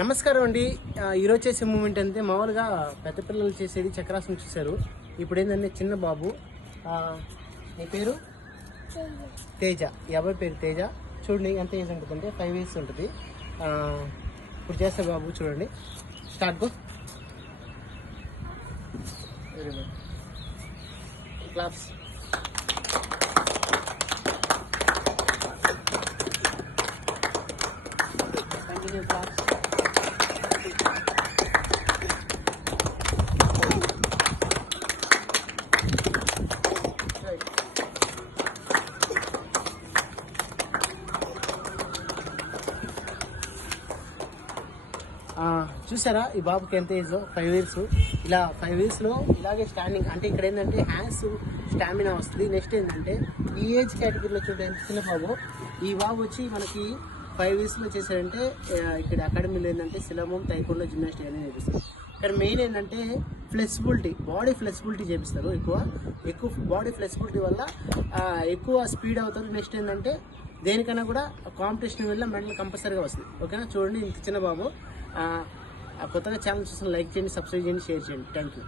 నమస్కారం అండి. ఈరోజు చేసే మూమెంట్ అంటే మామూలుగా పెద్ద పిల్లలు చేసేది చక్రాసనం చూశారు. ఇప్పుడు ఏంటంటే చిన్న బాబు, నీ పేరు తేజ, ఈ అబ్బాయి పేరు తేజ. చూడండి ఎంత ఏజ్ ఉంటుందంటే 5 years ఉంటుంది. ఇప్పుడు చేస్తే బాబు చూడండి, start go. Very good, claps. Continue claps. చూసారా ఈ బాబుకి ఎంత ఏజ్? 5 years. ఇలా 5 yearsలో ఇలాగే స్టాండింగ్ అంటే ఇక్కడ ఏంటంటే హ్యాండ్స్ స్టామినా వస్తుంది. నెక్స్ట్ ఏంటంటే ఈ ఏజ్ కేటగిరీలో చూడండి చిన్న బాబు, ఈ బాబు వచ్చి మనకి 5 yearsలో చేశారంటే ఇక్కడ అకాడమీలో ఏంటంటే సిలమం, తైకొండో, జిమ్నాస్టిక్ అనేది నేర్పిస్తారు. ఇక్కడ మెయిన్ ఏంటంటే ఫ్లెక్సిబిలిటీ, బాడీ ఫ్లెక్సిబిలిటీ చేపిస్తారు. ఎక్కువ బాడీ ఫ్లెక్సిబిలిటీ వల్ల ఎక్కువ స్పీడ్ అవుతారు. నెక్స్ట్ ఏంటంటే దేనికైనా కూడా కాంపిటీషన్ వల్ల మెడల్ కంపల్సరీగా వస్తుంది. ఓకేనా? చూడండి ఇంత చిన్న బాబు. కొత్తగా ఛానల్ చూసిన లైక్ చేయండి, సబ్స్క్రైబ్ చేయండి, షేర్ చేయండి. Thank you.